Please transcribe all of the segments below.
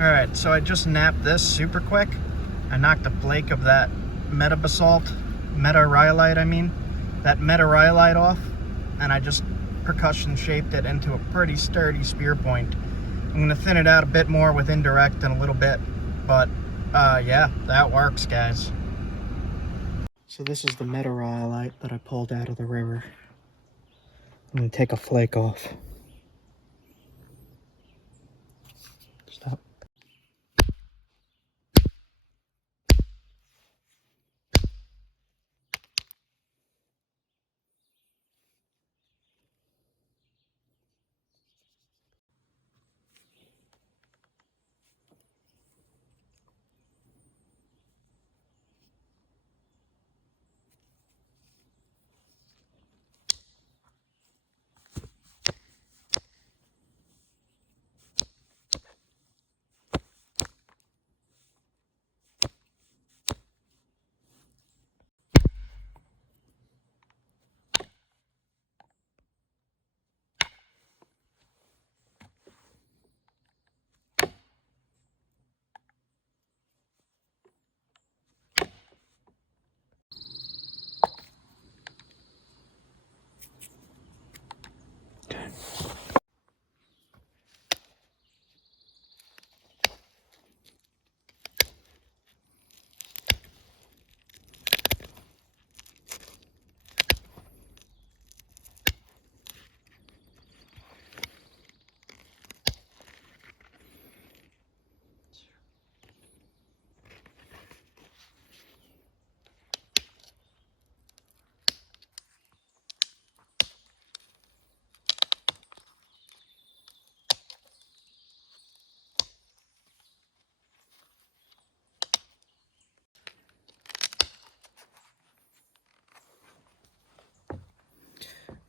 Alright, so I just napped this super quick. I knocked a flake of that metarrhyolite, that metarrhyolite off, and I just percussion shaped it into a pretty sturdy spear point. I'm going to thin it out a bit more with indirect in a little bit, but yeah, that works, guys. So this is the metarrhyolite that I pulled out of the river. I'm going to take a flake off. Stop.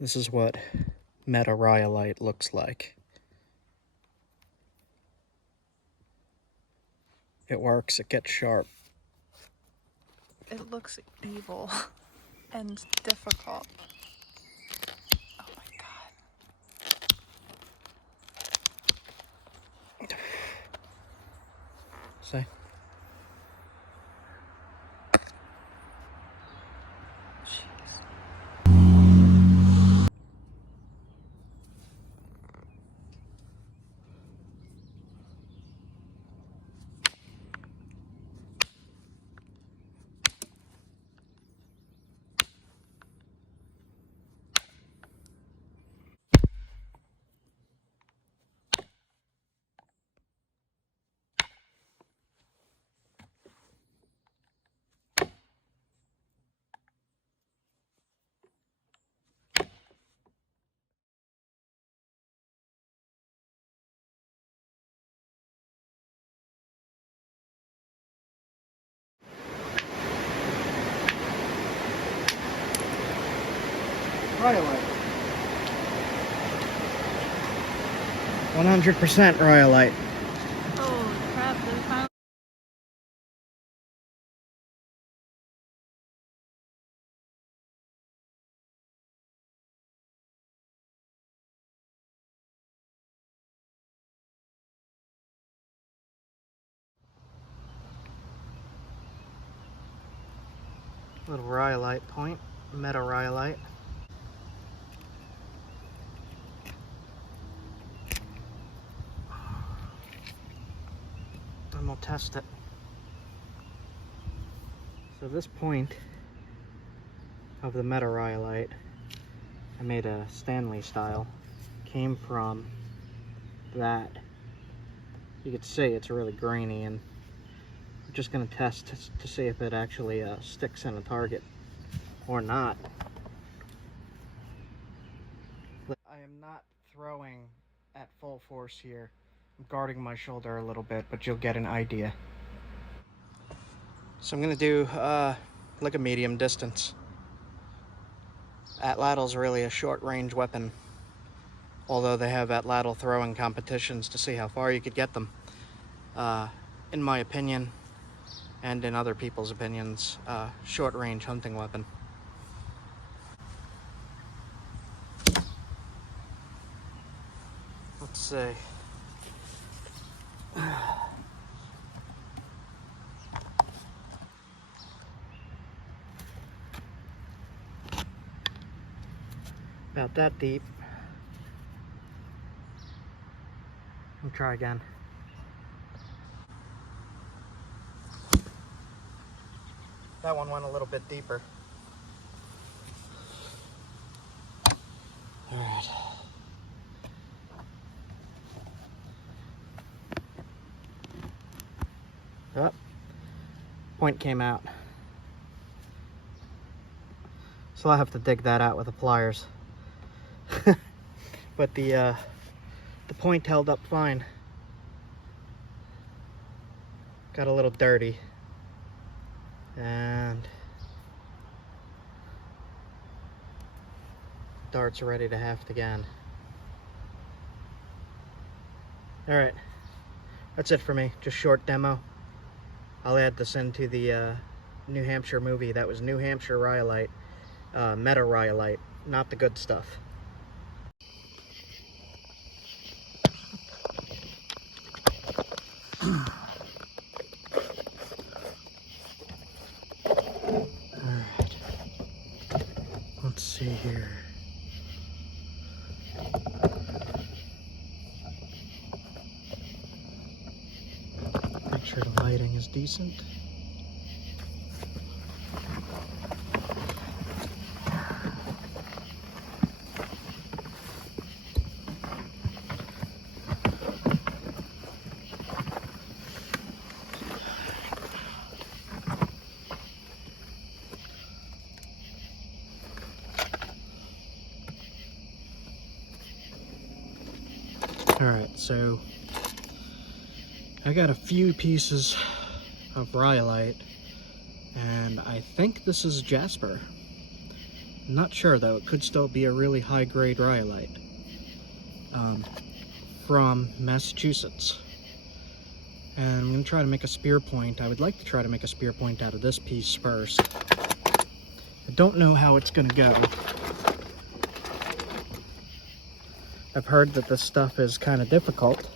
This is what metarrhyolite looks like. It works, it gets sharp. It looks evil and difficult. Oh my god. See? Rhyolite. 100% rhyolite. Holy crap, did it finally... Little rhyolite point, metarrhyolite. And we'll test it. So this point of the metarrhyolite, I made a Stanley style, came from that. You can see it's really grainy, and I'm just going to test to see if it actually sticks in a target or not. I am not throwing at full force here. I'm guarding my shoulder a little bit, but you'll get an idea. So I'm going to do like a medium distance. Atlatl's really a short range weapon, although they have atlatl throwing competitions to see how far you could get them. In my opinion, and in other people's opinions, short range hunting weapon. Let's see. About that deep. I'll try again. That one went a little bit deeper. All right. Oh, point came out. So I'll have to dig that out with the pliers. But the point held up fine. Got a little dirty. And dart's ready to haft again. All right, that's it for me. Just short demo. I'll add this into the New Hampshire movie. That was New Hampshire rhyolite, meta rhyolite, not the good stuff. Alright, let's see here. Make sure the lighting is decent. Alright, so I got a few pieces of rhyolite, and I think this is jasper. I'm not sure though, it could still be a really high grade rhyolite from Massachusetts. And I'm going to try to make a spear point. I would like to try to make a spear point out of this piece first. I don't know how it's going to go. I've heard that this stuff is kind of difficult,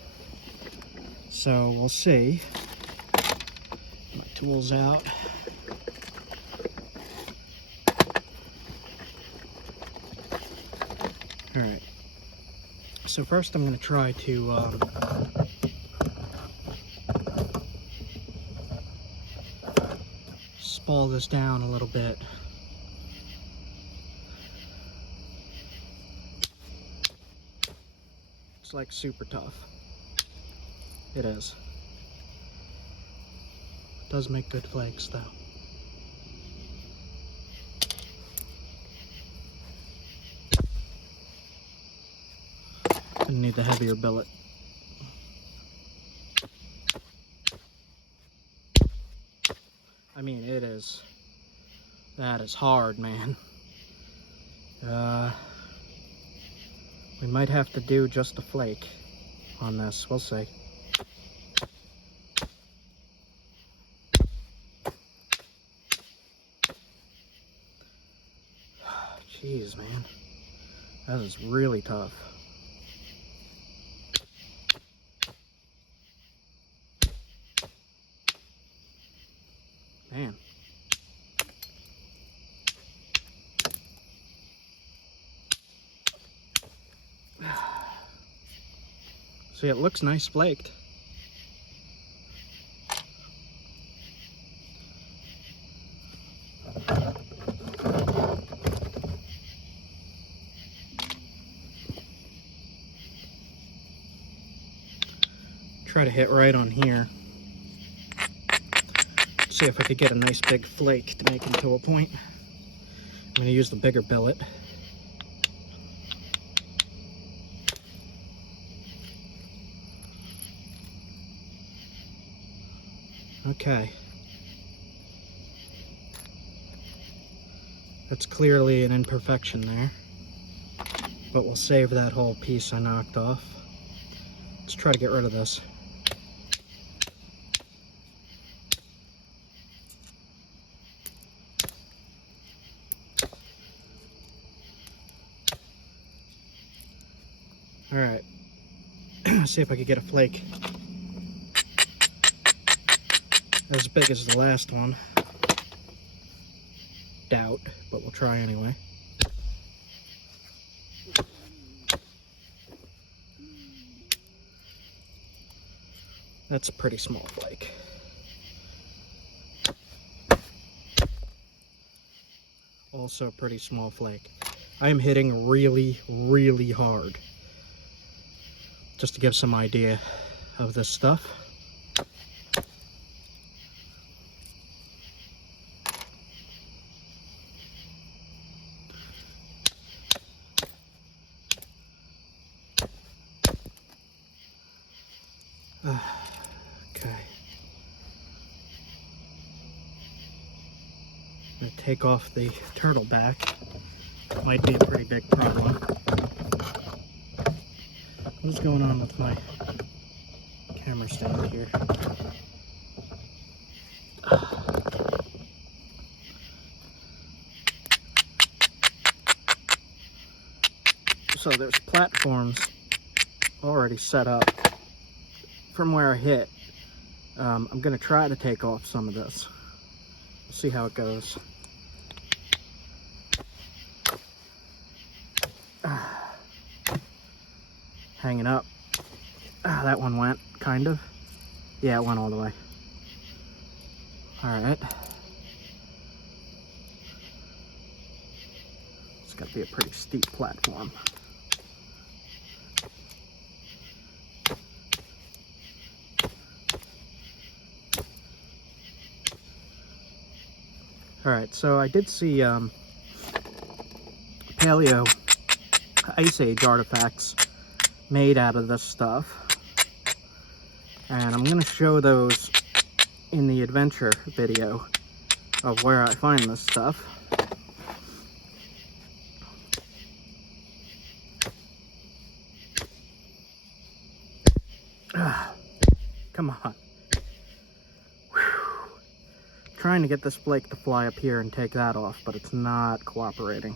so we'll see. My tools out. Alright, so first I'm going to try to spall this down a little bit. Like super tough. It is. It does make good flakes though. Gonna need the heavier billet. I mean, it is. That is hard, man. We might have to do just a flake on this. We'll see. Jeez, man. That is really tough. Man. See, it looks nice flaked. Try to hit right on here. See if I could get a nice big flake to make into a point. I'm going to use the bigger billet. Okay. That's clearly an imperfection there, but we'll save that whole piece I knocked off. Let's try to get rid of this. All right, see if I could get a flake as big as the last one. Doubt, but we'll try anyway. That's a pretty small flake. Also a pretty small flake. I am hitting really, really hard. Just to give some idea of this stuff. Okay. I'm gonna take off the turtle back. Might be a pretty big problem. What's going on with my camera stand here? So there's platforms already set up from where I hit. I'm gonna try to take off some of this. See how it goes. Hanging up. That one went, kind of. Yeah, it went all the way. Alright. It's got to be a pretty steep platform. Alright, so I did see Paleo Ice Age artifacts made out of this stuff. And I'm going to show those in the adventure video of where I find this stuff. Come on. Whew. Trying to get this flake to fly up here and take that off, but it's not cooperating.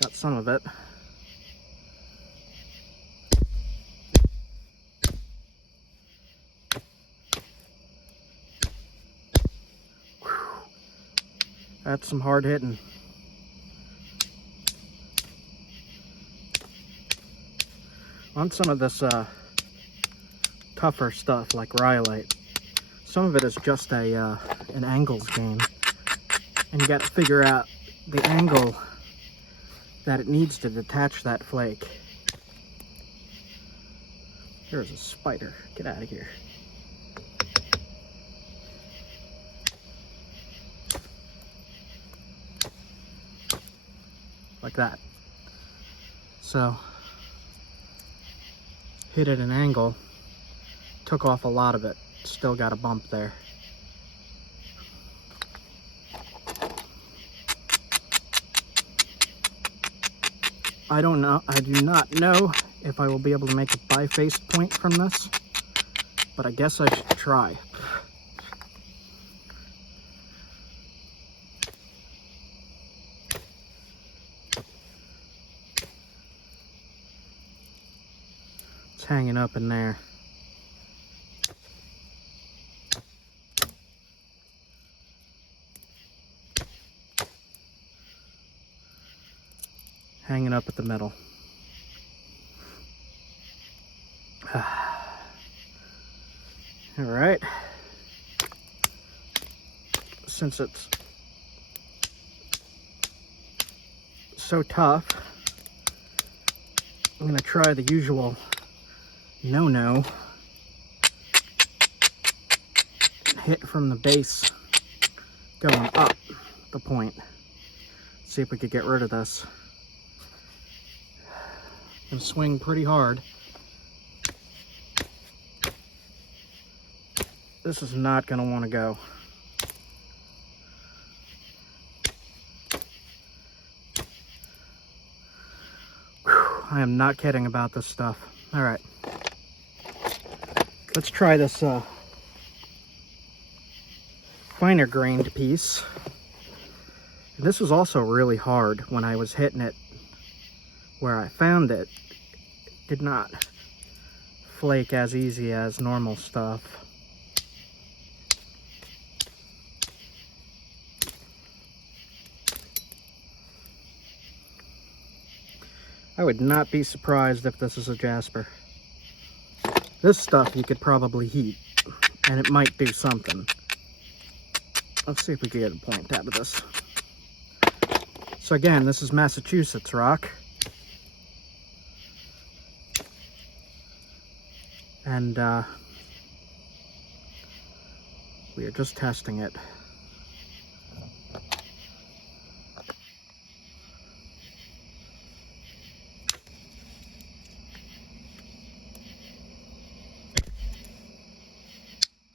Got some of it. Whew. That's some hard hitting. On some of this tougher stuff like rhyolite, some of it is just a an angles game, and you got to figure out the angle that it needs to detach that flake. There's a spider. Get out of here. Like that. So hit at an angle, took off a lot of it, still got a bump there. I don't know, I do not know if I will be able to make a bifaced point from this, but I guess I should try. It's hanging up in there. Hanging up at the middle. All right. Since it's so tough, I'm gonna try the usual no-no. Hit from the base going up the point. See if we could get rid of this. Gonna swing pretty hard. This is not gonna want to go. Whew, I am not kidding about this stuff. All right, let's try this finer grained piece. This was also really hard when I was hitting it where I found it. Did not flake as easy as normal stuff. I would not be surprised if this is a jasper. This stuff you could probably heat, and it might do something. Let's see if we can get a point out of this. So again, this is Massachusetts rock. And we are just testing it.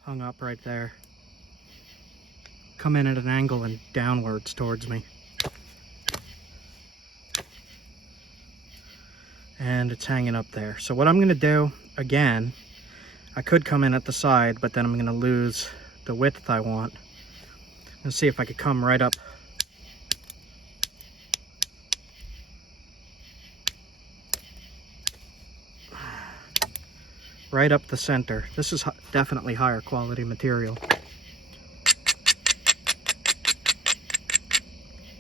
Hung up right there. Come in at an angle and downwards towards me. And it's hanging up there. So what I'm going to do, again, I could come in at the side, but then I'm going to lose the width I want. And see if I could come right up. Right up the center. This is definitely higher quality material.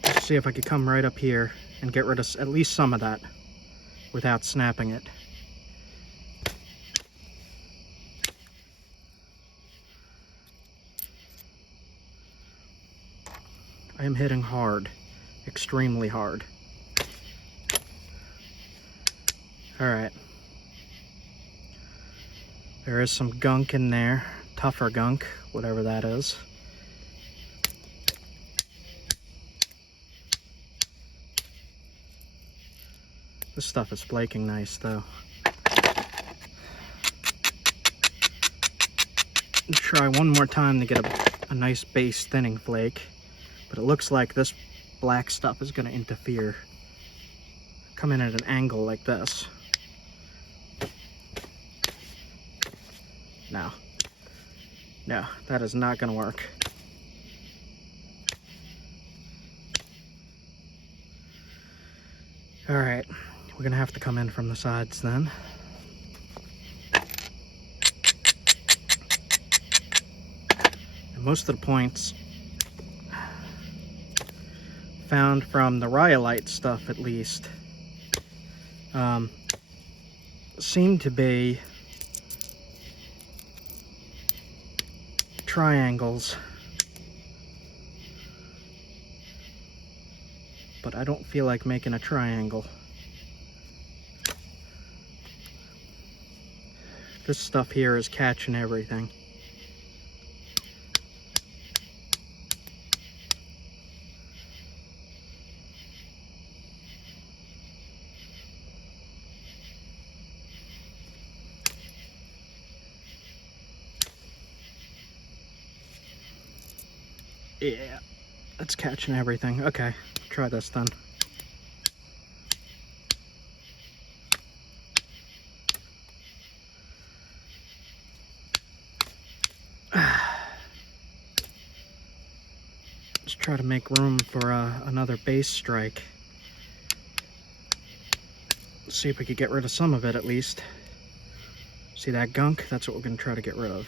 Let's see if I could come right up here and get rid of at least some of that without snapping it. I am hitting hard, extremely hard. All right. There is some gunk in there, tougher gunk, whatever that is. This stuff is flaking nice though. Try one more time to get a nice base thinning flake, but it looks like this black stuff is going to interfere. Come in at an angle like this. No, that is not going to work. All right, we're going to have to come in from the sides then. And most of the points found from the rhyolite stuff, at least, seem to be triangles, but I don't feel like making a triangle. This stuff here is catching everything. Yeah, it's catching everything. Okay, try this then. Let's try to make room for another base strike. Let's see if we could get rid of some of it at least. See that gunk? That's what we're going to try to get rid of.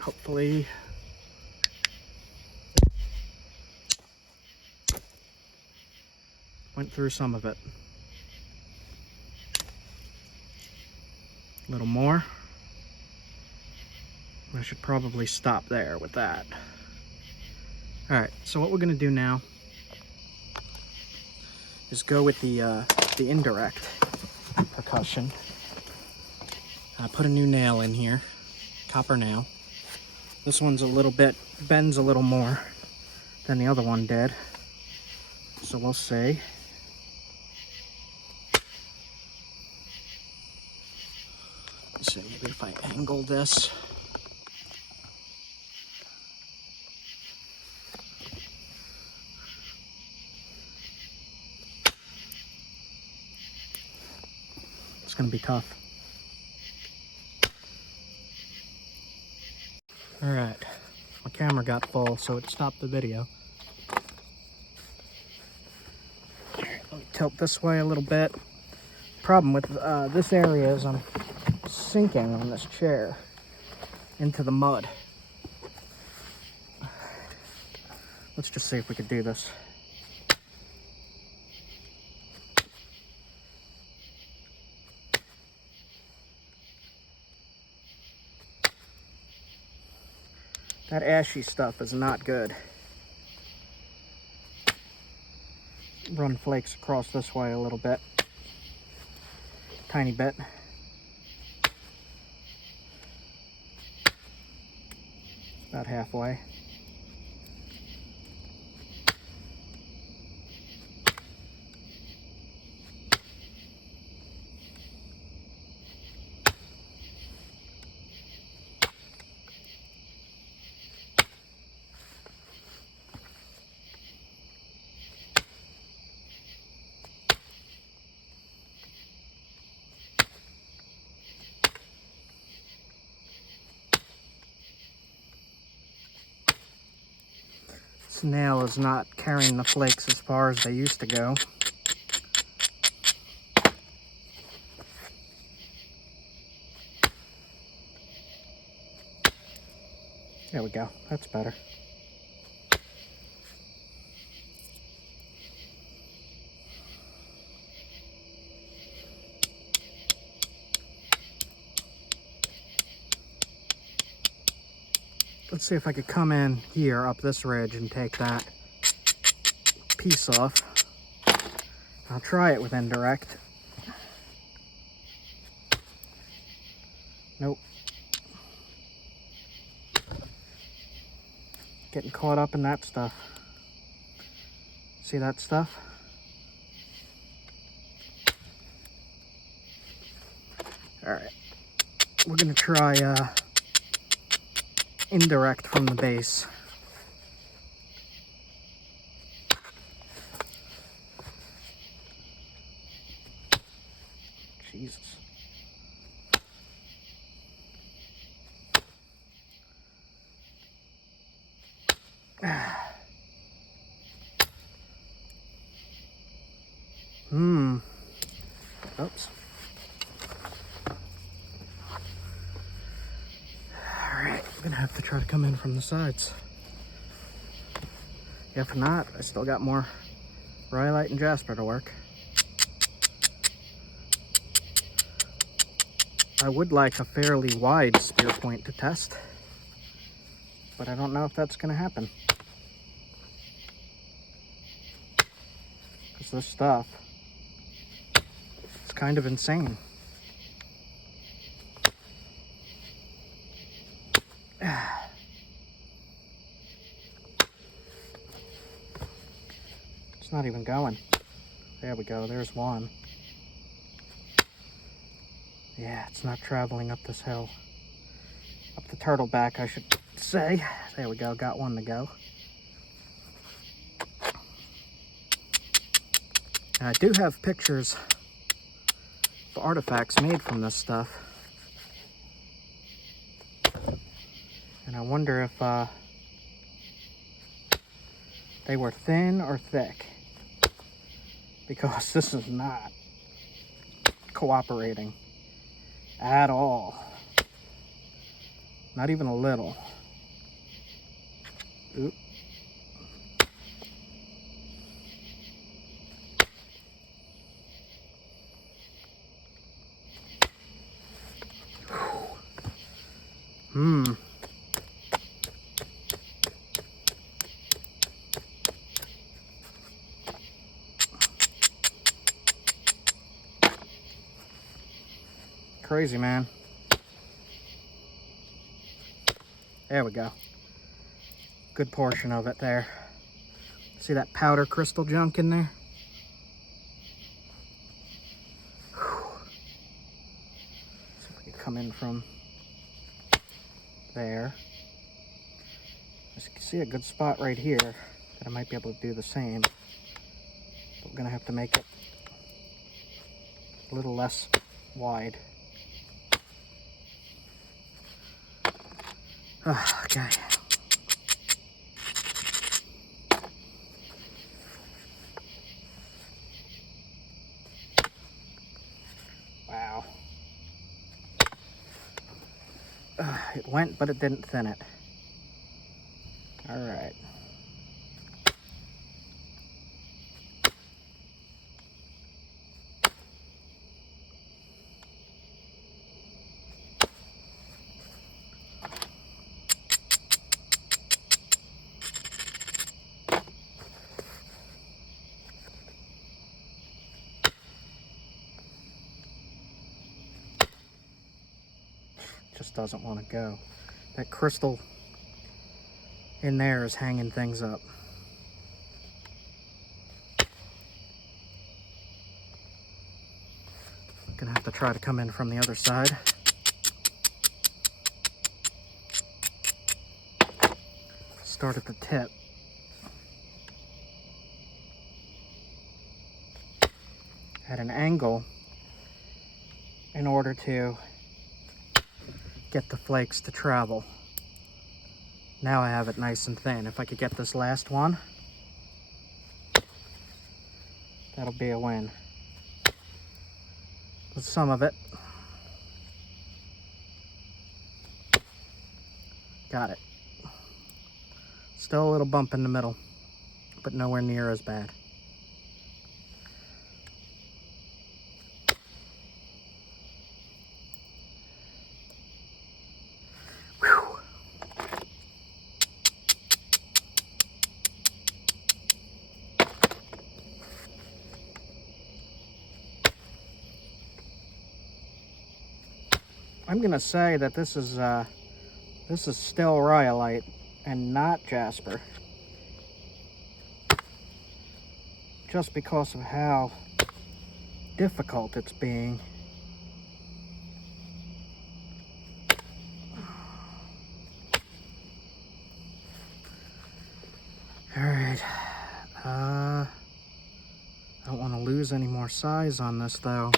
Hopefully went through some of it. A little more. I should probably stop there with that. All right, so what we're gonna do now is go with the indirect percussion. I put a new nail in here, copper nail. This one's a little bit, bends a little more than the other one did. So we'll see. Let's see, maybe if I angle this. It's gonna be tough. All right, my camera got full, so it stopped the video. All right, let me tilt this way a little bit. Problem with this area is I'm sinking on this chair into the mud. Let's just see if we could do this. That ashy stuff is not good. Run flakes across this way a little bit. Tiny bit. About halfway. This nail is not carrying the flakes as far as they used to go. There we go. That's better. Let's see if I could come in here up this ridge and take that piece off. I'll try it with indirect. Nope. Getting caught up in that stuff. See that stuff? All right. We're gonna try indirect from the base. Jesus. Oops. Alright, I'm gonna have to try to come in from the sides. If not, I still got more rhyolite and jasper to work. I would like a fairly wide spear point to test, but I don't know if that's gonna happen. Because this stuff is kind of insane. It's not even going. There we go, there's one. Yeah, it's not traveling up this hill. Up the turtle back, I should say. There we go, got one to go. And I do have pictures of artifacts made from this stuff. And I wonder if they were thin or thick. Because this is not cooperating at all. Not even a little. Oop. Crazy, man. There we go. Good portion of it there. See that powder crystal junk in there? Whew. See if we can come in from there. As you can see, a good spot right here that I might be able to do the same. But we're gonna have to make it a little less wide. Okay. Wow. It went, but it didn't thin it. All right. Just doesn't want to go. That crystal in there is hanging things up. Gonna have to try to come in from the other side. Start at the tip. At an angle in order to get the flakes to travel. Now I have it nice and thin. If I could get this last one, that'll be a win. With some of it. Got it. Still a little bump in the middle, but nowhere near as bad. Whew. I'm gonna say that this is still rhyolite and not jasper, just because of how difficult it's being. All right, I don't want to lose any more size on this though.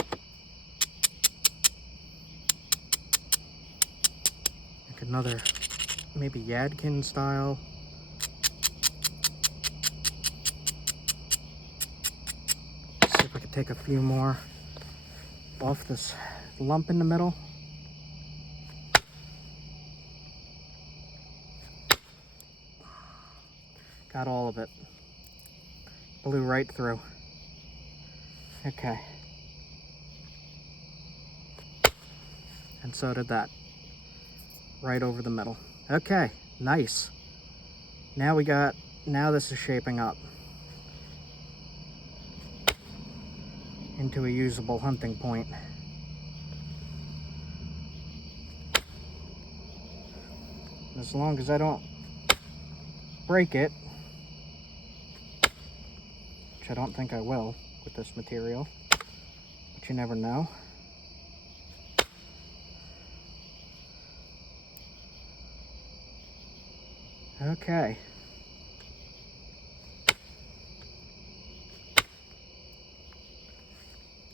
Like another, maybe Yadkin style. See if I could take a few more off this lump in the middle. Got all of it. Blew right through. Okay. And so did that. Right over the middle. Okay, nice. Now this is shaping up into a usable hunting point. As long as I don't break it, which I don't think I will with this material, but you never know. Okay.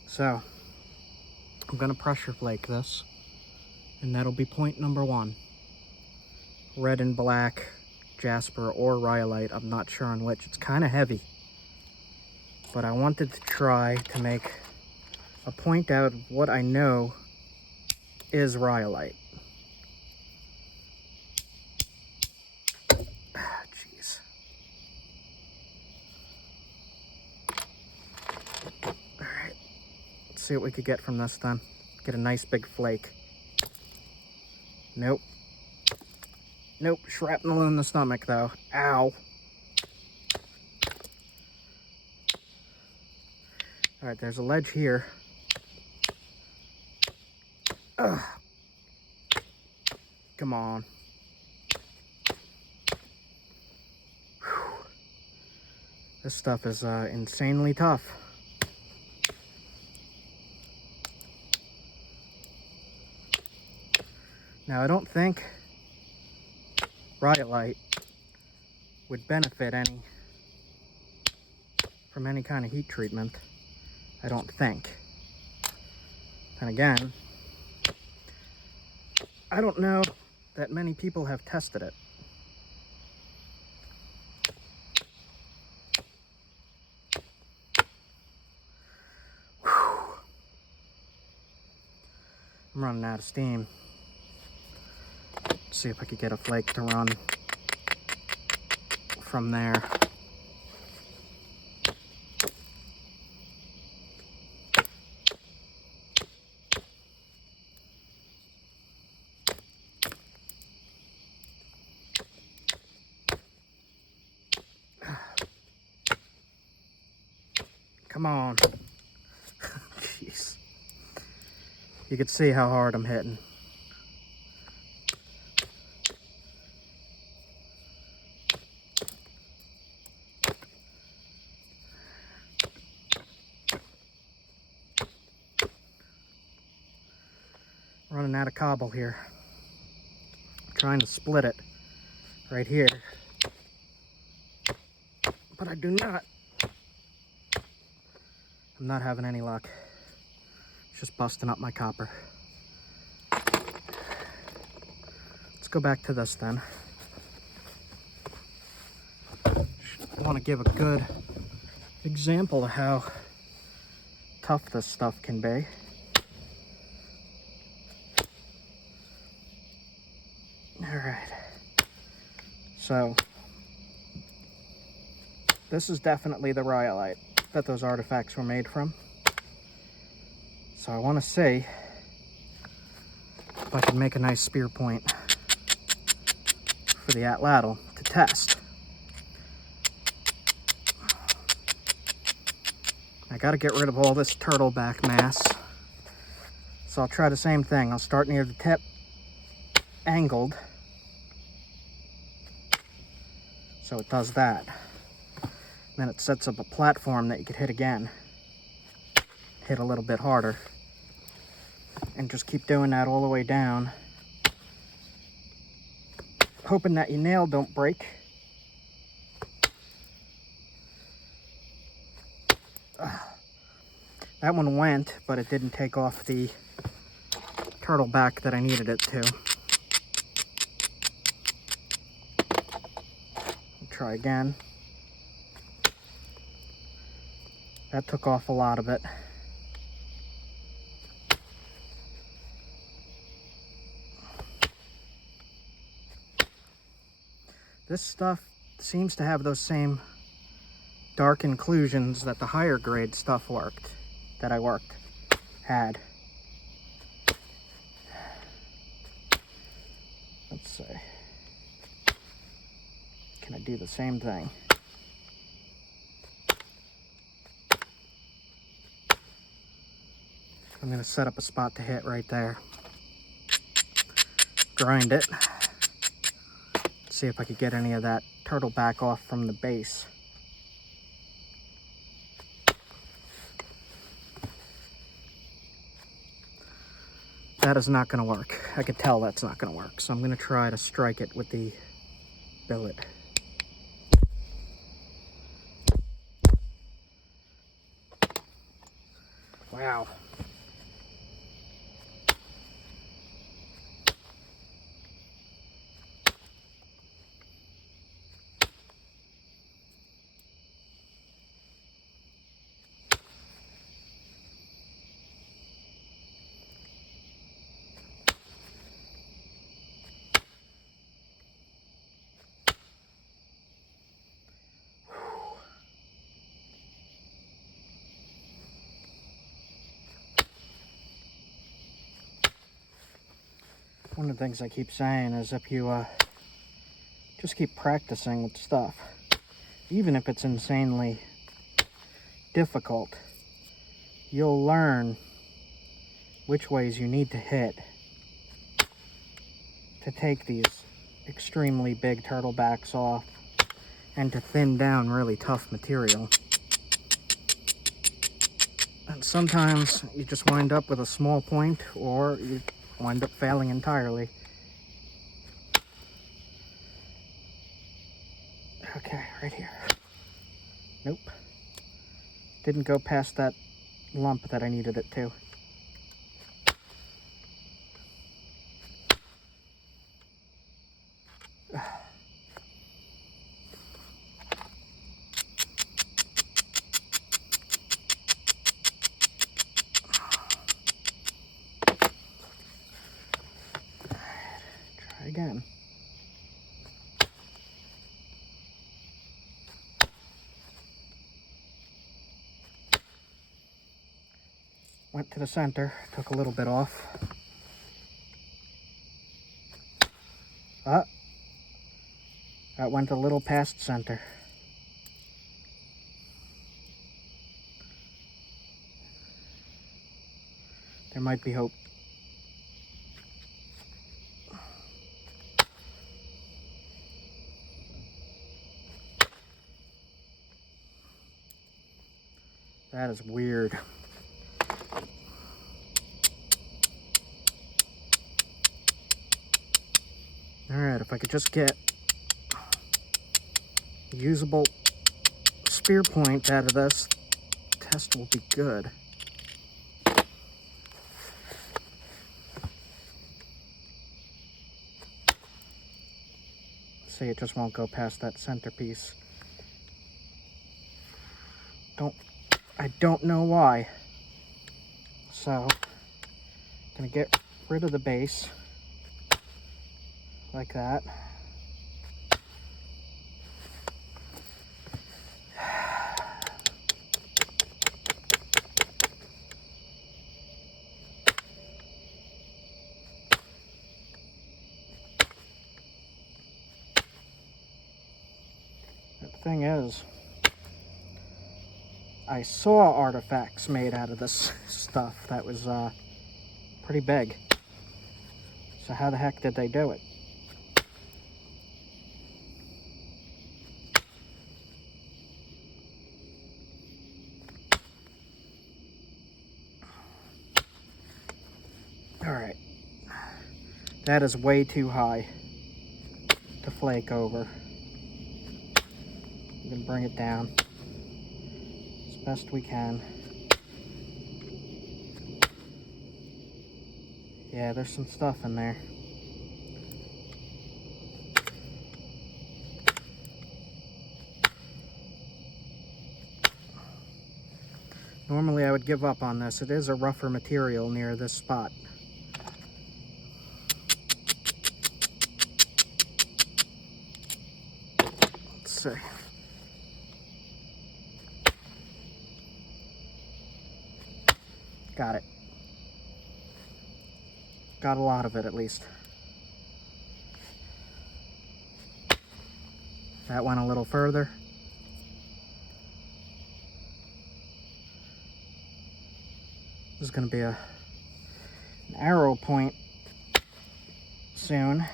So, I'm gonna pressure flake this, and that'll be point number 1. Red and black, jasper or rhyolite, I'm not sure on which. It's kind of heavy. But I wanted to try to make a point out of what I know is rhyolite. Jeez. Alright. Let's see what we could get from this then. Get a nice big flake. Nope. Nope. Shrapnel in the stomach though. Ow. Alright, there's a ledge here. Ugh. Come on. Whew. This stuff is insanely tough. Now, I don't think rhyolite would benefit from any kind of heat treatment. I don't think. And again, I don't know that many people have tested it. Whew. I'm running out of steam. See if I could get a flake to run from there. Come on. Jeez. You can see how hard I'm hitting. Running out of cobble here. I'm trying to split it right here, but I do not. I'm not having any luck. It's just busting up my copper. Let's go back to this then. I want to give a good example of how tough this stuff can be. Alright, so this is definitely the rhyolite that those artifacts were made from. So I want to see if I can make a nice spear point for the atlatl to test. I got to get rid of all this turtleback mass. So I'll try the same thing. I'll start near the tip, angled, so it does that. Then it sets up a platform that you could hit again. Hit a little bit harder. And just keep doing that all the way down. Hoping that your nail don't break. That one went, but it didn't take off the turtle back that I needed it to. Try again. That took off a lot of it. This stuff seems to have those same dark inclusions that the higher grade stuff had. Let's see. Can I do the same thing? I'm going to set up a spot to hit right there. Grind it. See if I could get any of that turtle back off from the base. That is not going to work. I could tell that's not going to work. So I'm going to try to strike it with the billet. Wow. One of the things I keep saying is if you just keep practicing with stuff, even if it's insanely difficult, you'll learn which ways you need to hit to take these extremely big turtlebacks off and to thin down really tough material. And sometimes you just wind up with a small point, or you wind up failing entirely. Okay, right here. Nope. Didn't go past that lump that I needed it to. Try again. went to the center, took a little bit off. That went a little past center. There might be hope. That is weird. Alright, if I could just get a usable spear point out of this, test will be good. See, it just won't go past that centerpiece. I don't know why. So, gonna get rid of the base like that. The thing is, I saw artifacts made out of this stuff that was pretty big. So how the heck did they do it? Alright. That is way too high to flake over. I'm going to bring it down as best we can. Yeah, there's some stuff in there. Normally I would give up on this. It is a rougher material near this spot. Let's see. Got it. Got a lot of it, at least. That went a little further. This is going to be an arrow point soon.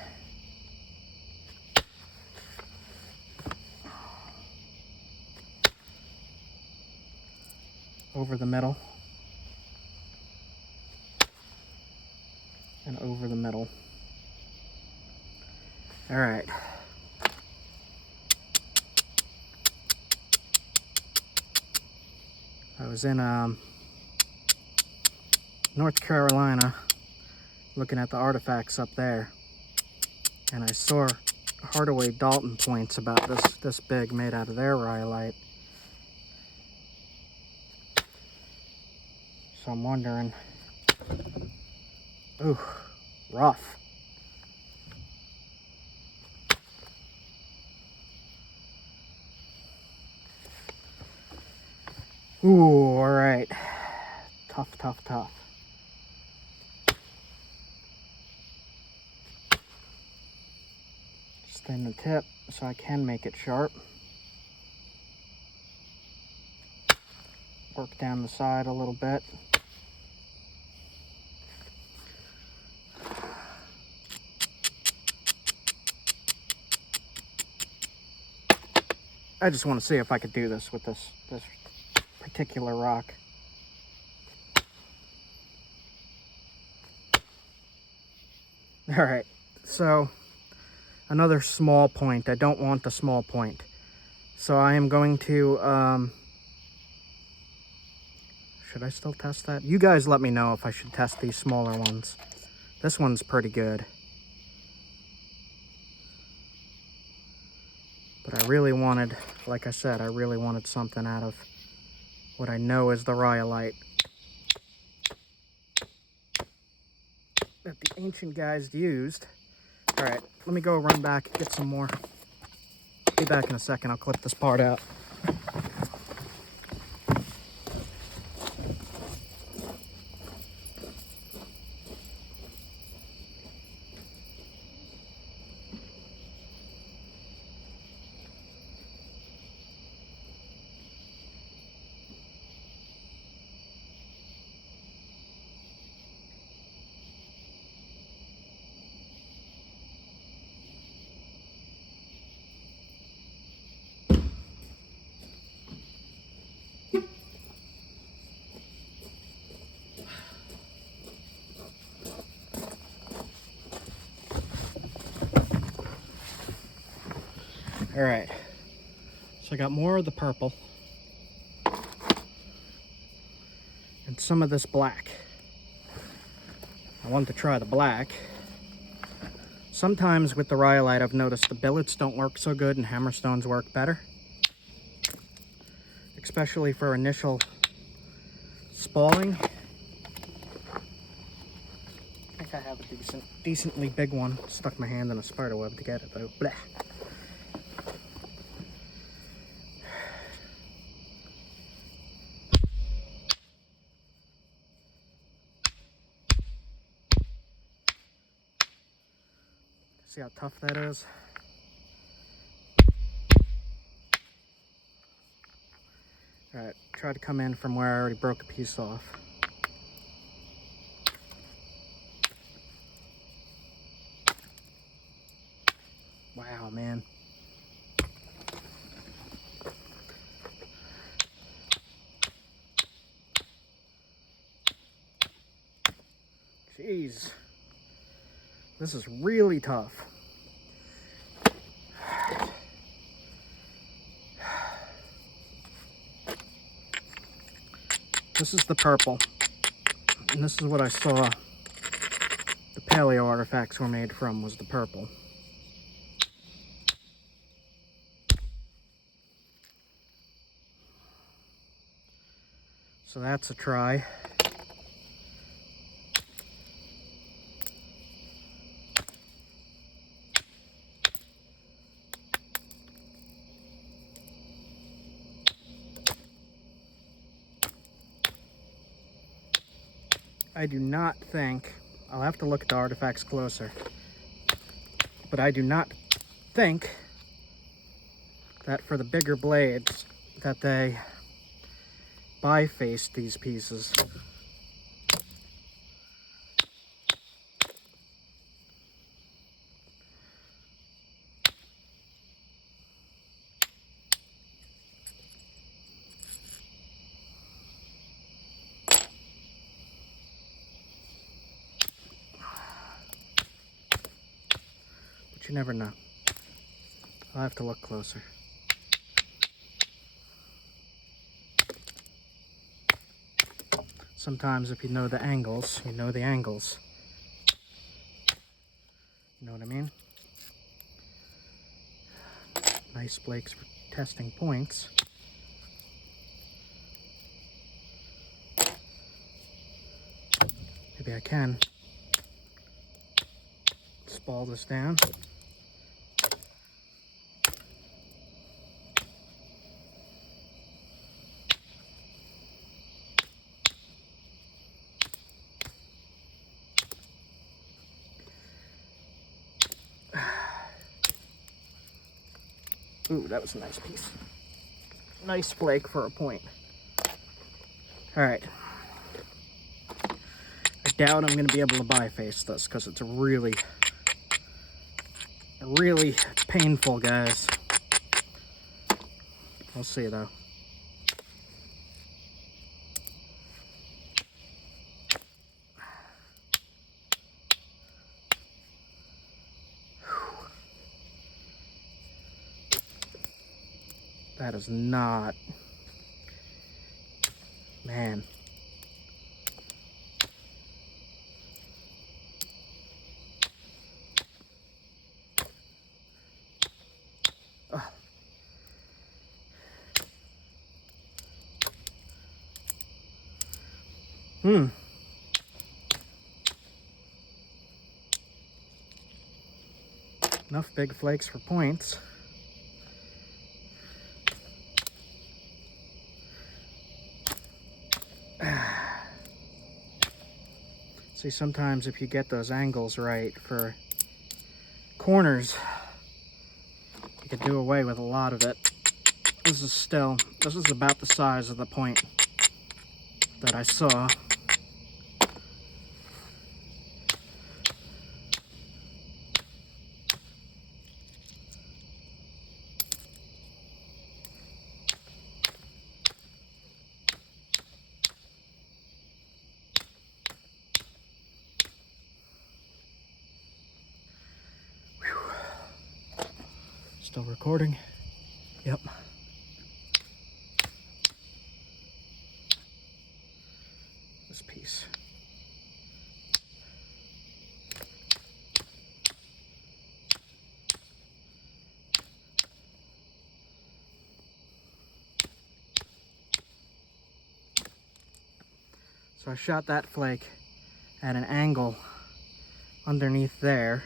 Over the middle. And over the middle. All right. I was in North Carolina looking at the artifacts up there, and I saw Hardaway Dalton points about this big made out of their rhyolite. So I'm wondering. Ooh, rough. Ooh, all right. Tough, tough, tough. Just thin the tip so I can make it sharp. Work down the side a little bit. I just want to see if I could do this with this particular rock. All right, so another small point. I don't want the small point. So I am going to, should I still test that? You guys let me know if I should test these smaller ones. This one's pretty good. But I really wanted, like I said, I really wanted something out of what I know is the rhyolite that the ancient guys used. All right, let me go run back, get some more. Be back in a second, I'll clip this part out. All right, so I got more of the purple and some of this black. I wanted to try the black. Sometimes with the rhyolite, I've noticed the billets don't work so good and hammerstones work better, especially for initial spalling. I think I have a decently big one. Stuck my hand in a spider web to get it though. Blah. See how tough that is? Alright, try to come in from where I already broke a piece off. Wow, man. Jeez. This is really tough. This is the purple. And this is what I saw the paleo artifacts were made from, was the purple. So that's a try. I do not think, I'll have to look at the artifacts closer, but I do not think that for the bigger blades that they bifaced these pieces. But you never know. I'll have to look closer. Sometimes if you know the angles, you know the angles. You know what I mean? Nice flakes for testing points. Maybe I can spall this down. Ooh, that was a nice piece. Nice flake for a point. All right. I doubt I'm gonna be able to biface this because it's really painful, guys. We'll see though. That is not, man. Ugh. Enough big flakes for points. See, sometimes if you get those angles right for corners, you could do away with a lot of it. This is about the size of the point that I saw. Still recording? Yep. This piece. So I shot that flake at an angle underneath there.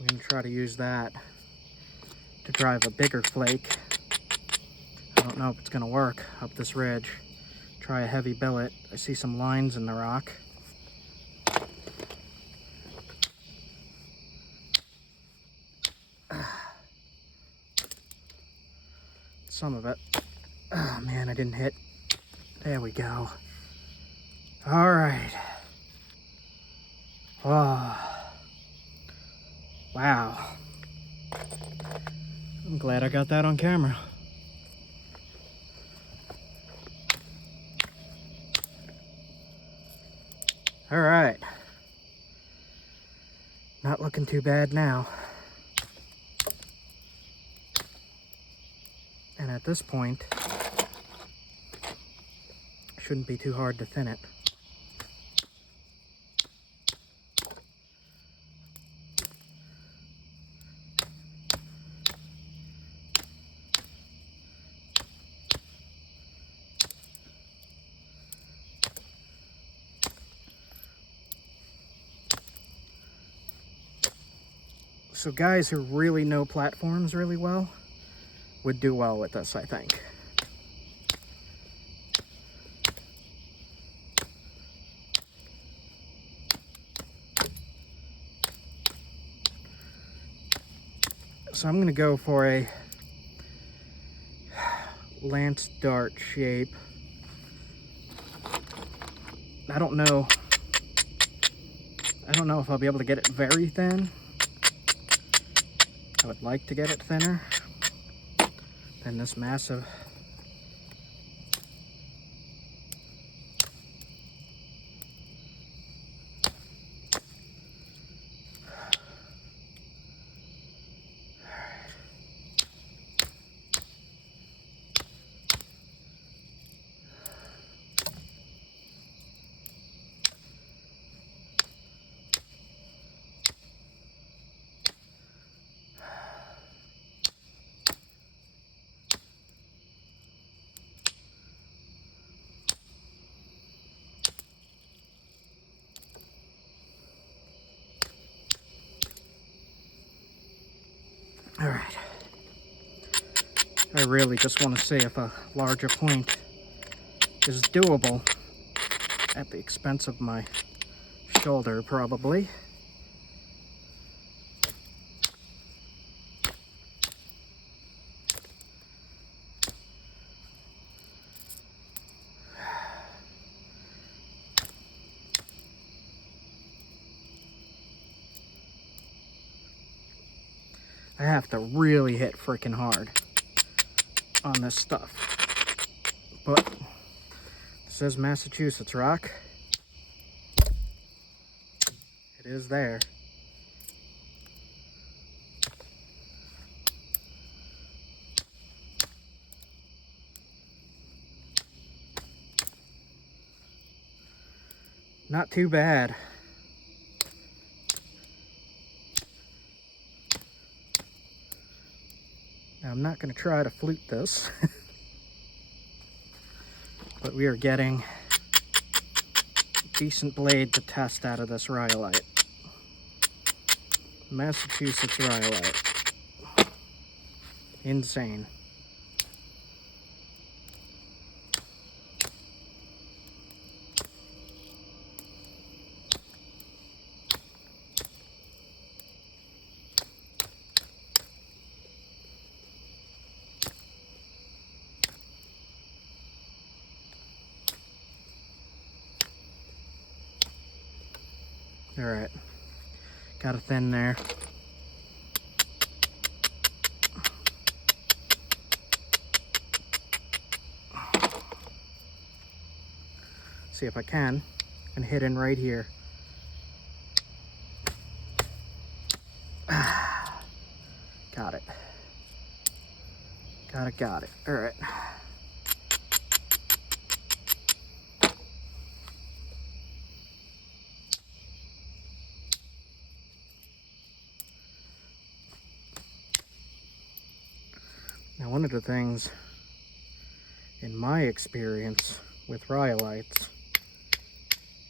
We're going to try to use that to drive a bigger flake. I don't know if it's going to work up this ridge. Try a heavy billet. I see some lines in the rock. Some of it. Oh man, I didn't hit. There we go. All right. Oh. Wow. I'm glad I got that on camera. All right. Not looking too bad now. And at this point, shouldn't be too hard to thin it. So guys who really know platforms really well would do well with this, I think. So I'm going to go for a lance dart shape. I don't know if I'll be able to get it very thin. I would like to get it thinner than this massive. All right. I really just want to see if a larger point is doable at the expense of my shoulder, probably. I have to really hit freaking hard on this stuff. But it says Massachusetts rock. It is there. Not too bad. Now, I'm not going to try to flute this, but we are getting a decent blade to test out of this rhyolite. Massachusetts rhyolite. Insane. All right, got a thin there. See if I can, and hit in right here. Got it. Got it. All right. Now, one of the things in my experience with rhyolites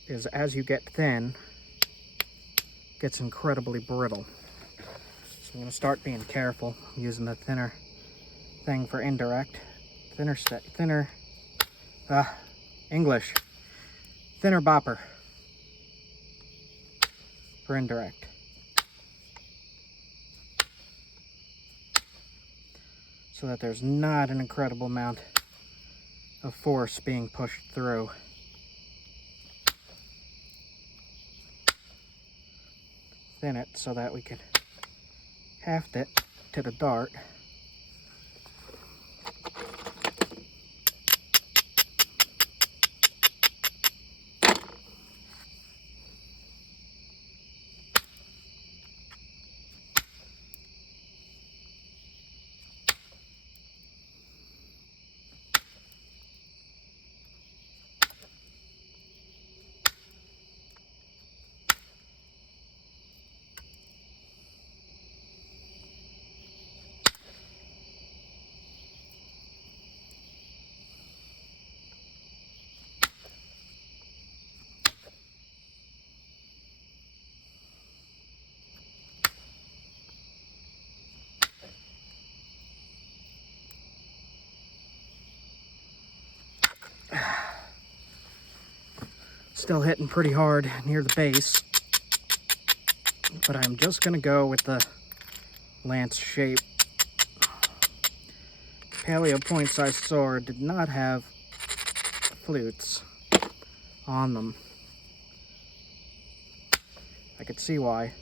is as you get thin, it gets incredibly brittle. So I'm going to start being careful using the thinner thing for indirect. Thinner bopper for indirect. So that there's not an incredible amount of force being pushed through. Thin it so that we can haft it to the dart. Still hitting pretty hard near the base, but I'm just gonna go with the lance shape. Paleo point-sized sword did not have flutes on them. I could see why.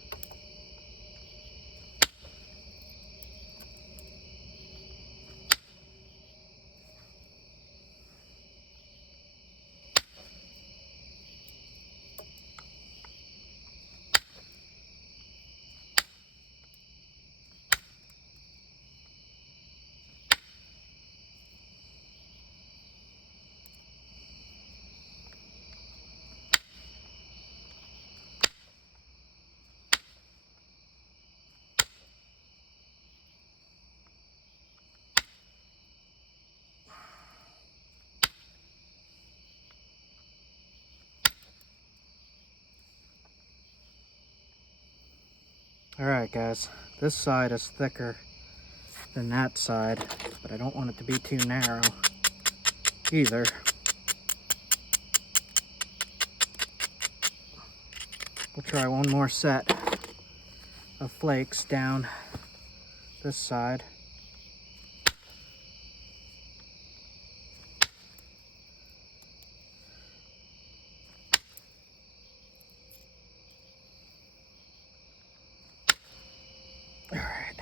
Alright guys, this side is thicker than that side, but I don't want it to be too narrow either. We'll try one more set of flakes down this side. Alright.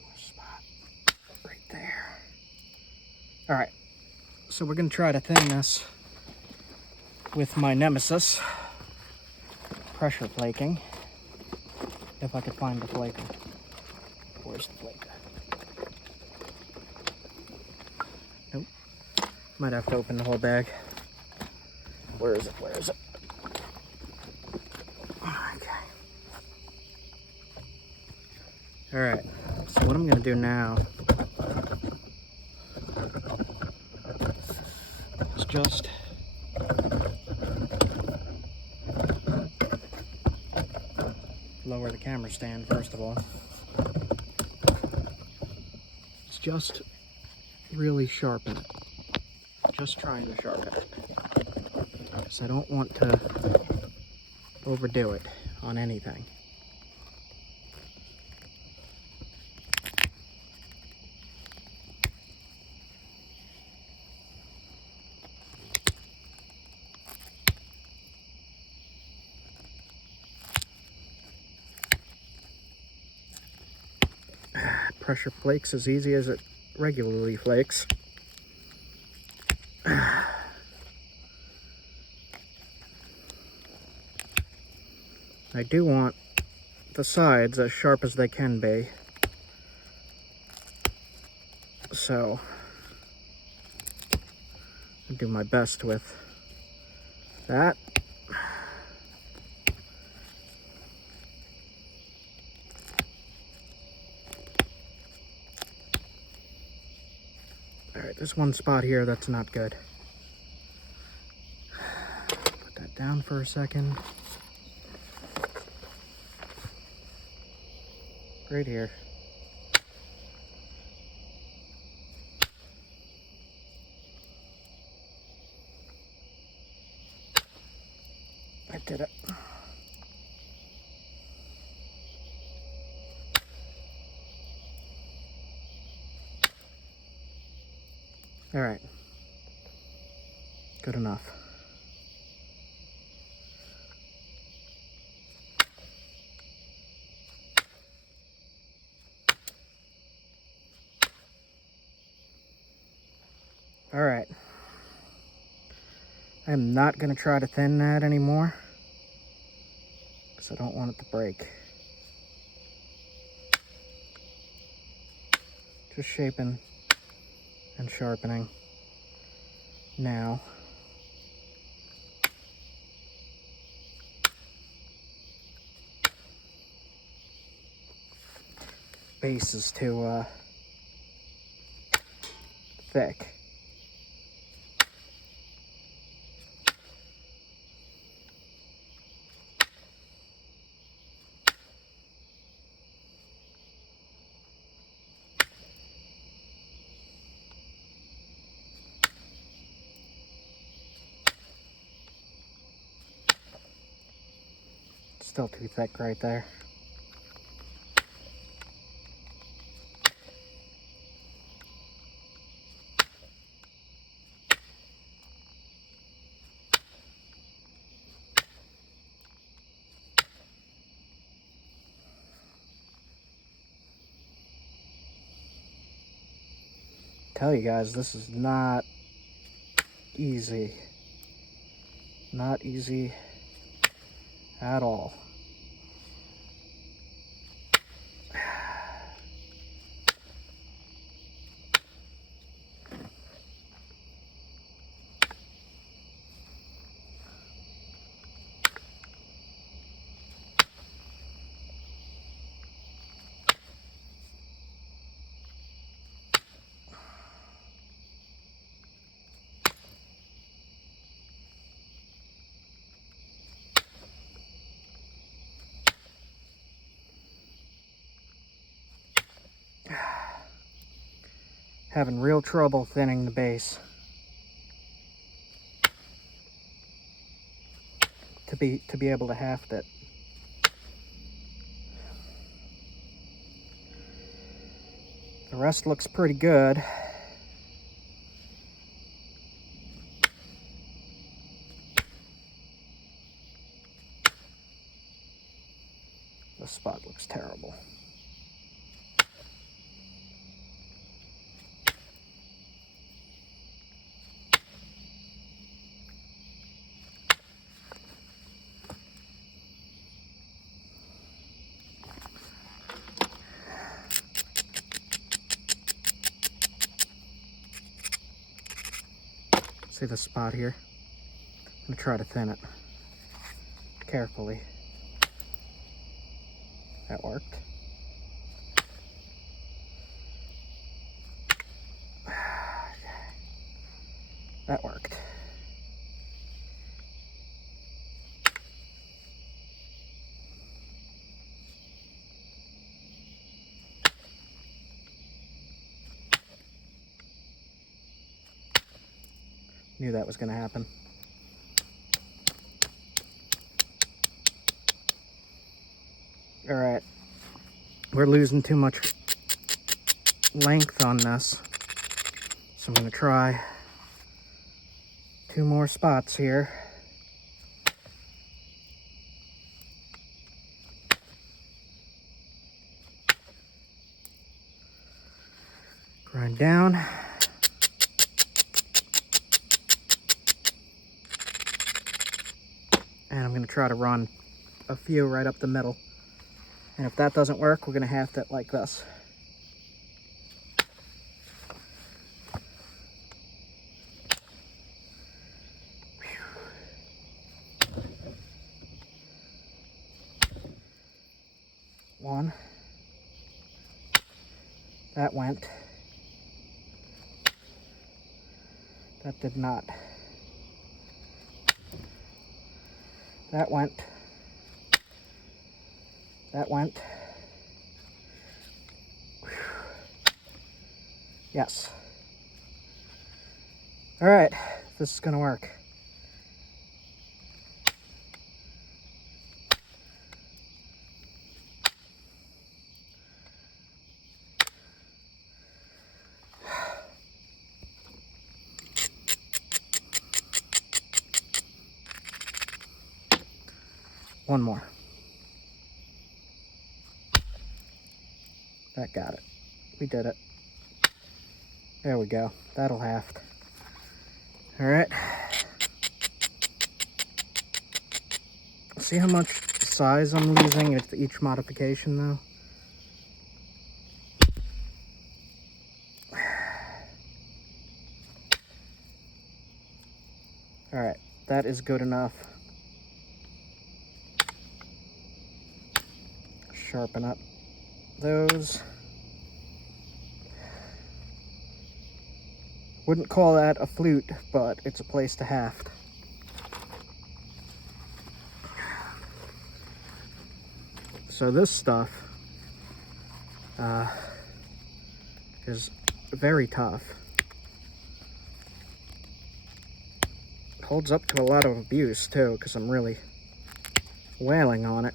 More spot right there. Alright, so we're going to try to thin this with my nemesis, pressure flaking. If I could find the flaker. Where's the flaker? Nope. Might have to open the whole bag. Where is it? Where is it? Okay. Alright, so what I'm going to do now is just lower the camera stand first of all. It's just really sharpen it. Just trying to sharpen it. Because I don't want to overdo it on anything. Pressure flakes as easy as it regularly flakes. I do want the sides as sharp as they can be. So I'll do my best with that. Alright, there's one spot here that's not good. Put that down for a second. Right here. I did it. All right. Good enough. All right. I'm not going to try to thin that anymore because I don't want it to break. Just shaping and sharpening now. Base is too thick. Still too thick right there. Tell you guys, this is not easy. Not easy at all. Having real trouble thinning the base. To be able to haft it. The rest looks pretty good. This spot looks terrible. See this spot here? I'm gonna try to thin it carefully. That worked. That worked. Knew that was going to happen. All right, we're losing too much length on this, so I'm going to try 2 more spots here. Grind down. And I'm going to try to run a few right up the middle. And if that doesn't work, we're gonna haft it like this. One. That went. That did not. That went. That went. Whew. Yes. All right, this is gonna work. One more. That got it. We did it. There we go. That'll haft. All right. See how much size I'm losing with each modification though? All right, that is good enough. Sharpen up those. Wouldn't call that a flute, but it's a place to haft. So this stuff is very tough. It holds up to a lot of abuse too, because I'm really wailing on it.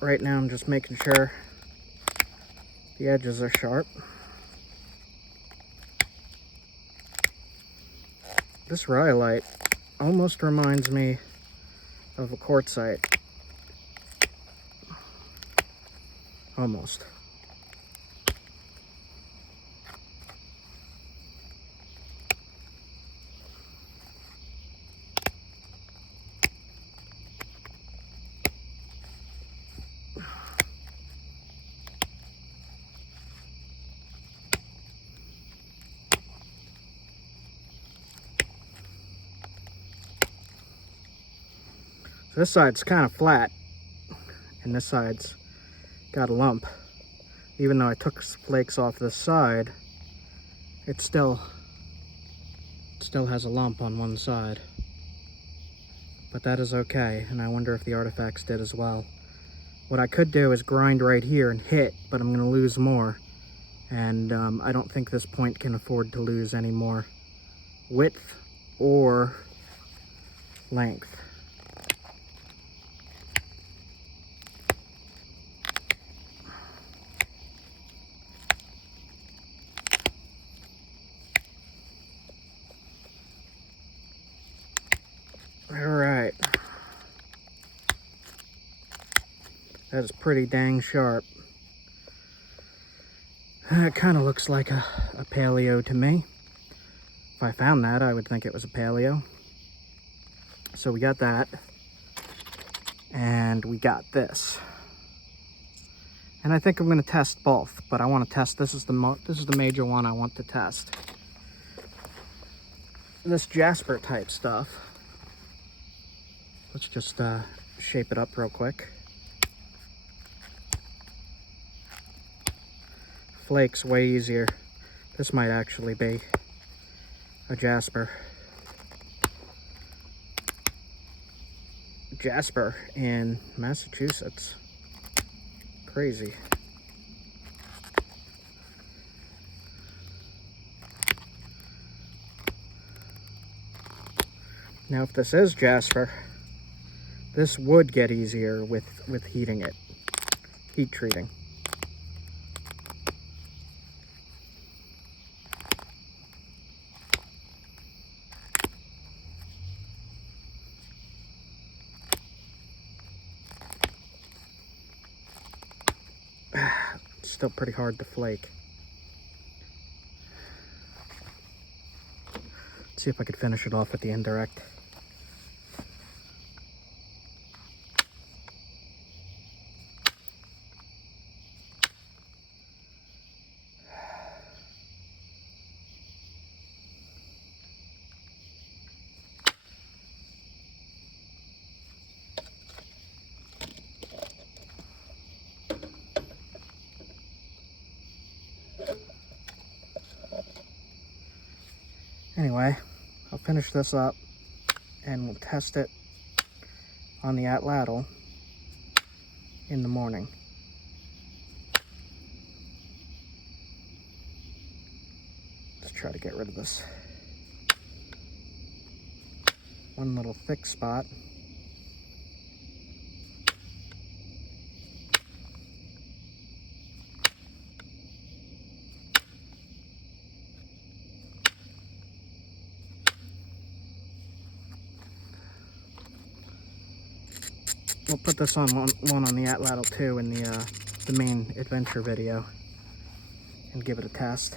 Right now I'm just making sure the edges are sharp. This rhyolite almost reminds me of a quartzite. Almost. So this side's kind of flat, and this side's got a lump. Even though I took flakes off this side, it still has a lump on one side. But that is okay, and I wonder if the artifacts did as well. What I could do is grind right here and hit, but I'm going to lose more. And I don't think this point can afford to lose any more width or length. Alright. That is pretty dang sharp. It kind of looks like a paleo to me. If I found that, I would think it was a paleo. So we got that. And we got this. And I think I'm going to test both, but I want to test, this is the major one I want to test. This jasper type stuff. Let's just shape it up real quick. Flakes way easier. This might actually be a jasper. Jasper in Massachusetts. Crazy. Now if this is jasper, this would get easier with heating it, heat treating. It's still pretty hard to flake. Let's see if I could finish it off with the indirect. Anyway, I'll finish this up and we'll test it on the atlatl in the morning. Let's try to get rid of this one little thick spot. We'll put this on one on the atlatl too in the main adventure video and give it a test.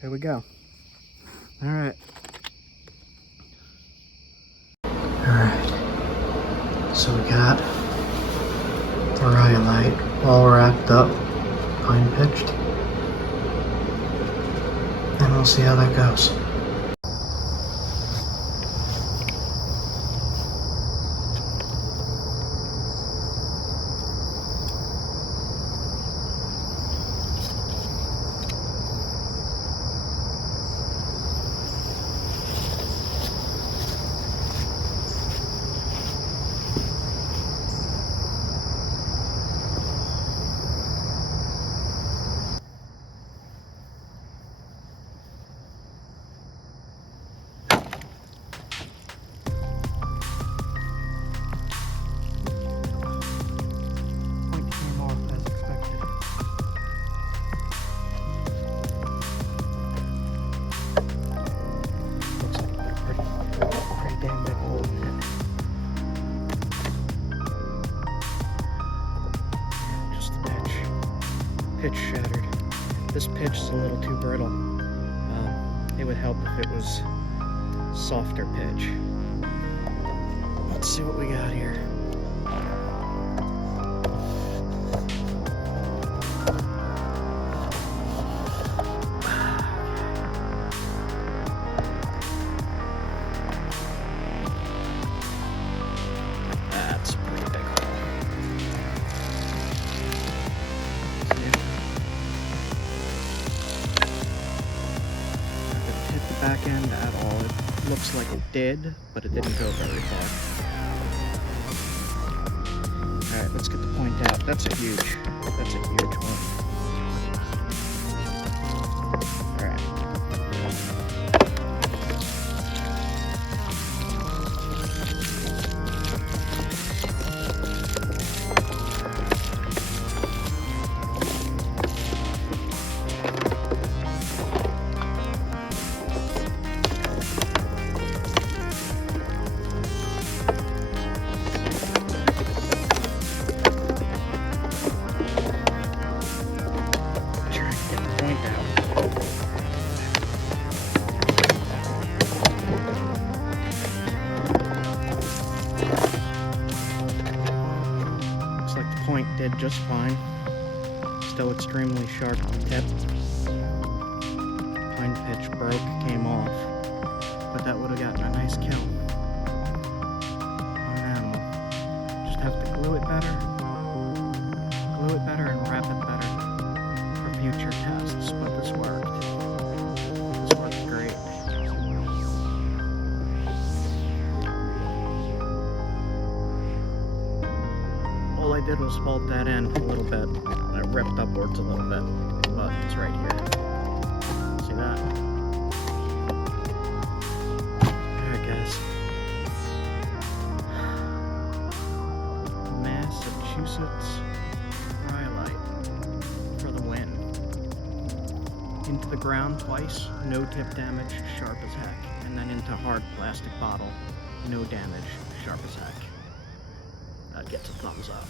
There we go. All right. So we got the rhyolite all wrapped up, pine pitched, and we'll see how that goes. Pitch shattered. This pitch is a little too brittle. It would help if it was softer pitch. Let's see what we got here. That's a pretty big hole. Back end at all. It looks like it did, but it didn't go very far. Alright, let's get the point out. That's a huge one. Alright. Point did just fine. Still extremely sharp tip. Pine pitch broke, came off, but that would have gotten a nice kill on an animal. Just have to glue it better and wrap it better for future tests, but this worked. This worked great. All I did was fold that in a little bit. It ripped upwards a little bit, but it's right here. See that? Alright guys. Massachusetts rhyolite for the win. Into the ground twice, no tip damage, sharp as heck. And then into hard plastic bottle, no damage, sharp as heck. That gets a thumbs up.